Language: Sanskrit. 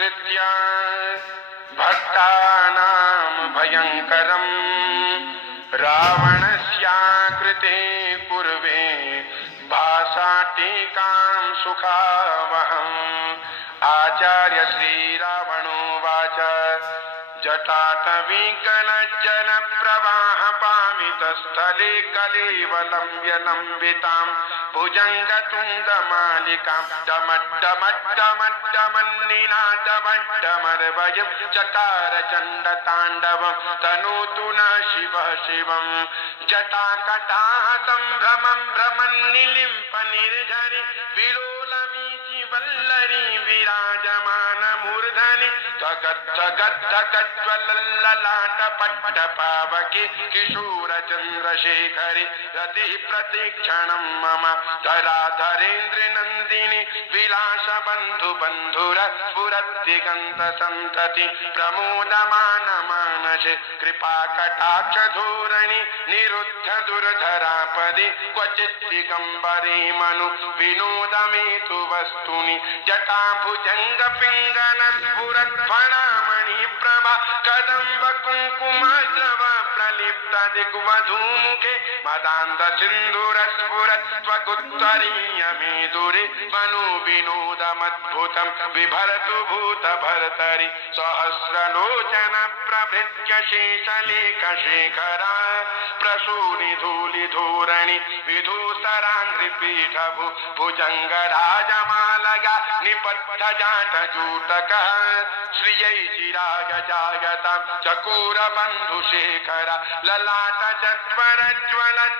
नमस्कृत्य भक्तानां भयंकरं रावणस्याकृते कुर्वे भासाटीकां सुखावहम्। आचार्य श्रीरावणोवाच जटाटवीकलज्जलप्रवाहपामितस्थले कलेवलं व्यलम्बितां भुजङ्गतुण्डमालिकां डमड्डमड्डमड्डमन्निनादमड्डमर्वयं चकार चण्डताण्डवं तनोतु न शिवः शिवं। जटाकटाः सम्भ्रमं भ्रमन्निलिम्प निर्झरि विलोलवीचि वल्लरी विराजमानमूर्धनि गद्गद्गद्गज्ज्वलल्ललाटपट्टपावके किशोरचन्द्रशेखरे रतिः प्रतिक्षणं मम धराधरेन्द्रनन्दिनि विलासबन्धुबन्धुरस्फुरद्दिगन्तसन्तति प्रमोदमानमानसे कृपाकटाक्षधोरणि निरुद्ध दुर्धरापदि क्वचित् दिगम्बरे मनु विनोदमेतु वस्तुनि जटाभुजङ्गपिङ्गलस्फुरद्फणामणि प्रभा कदम्ब कुङ्कुमद्रव प्रलिप्त दिग्वधूमुखे मदान्ध सिन्धुरस्फुरत् त्वगुत्तरीय मेदुरे मनु विनोदमद्भुतं बिभर्तु भूतभर्तरि सहस्रलोचन प्रभृत्य शेषलेखशेखरा प्रसूनिधूलिधूरणि विधूसराङ्घ्रिपीठभु भुजङ्गराजमालगा निपत्तजाटजूटकः श्रियै चिराय जायतां चकोरबन्धुशेखर ललाटचत्वरज्वल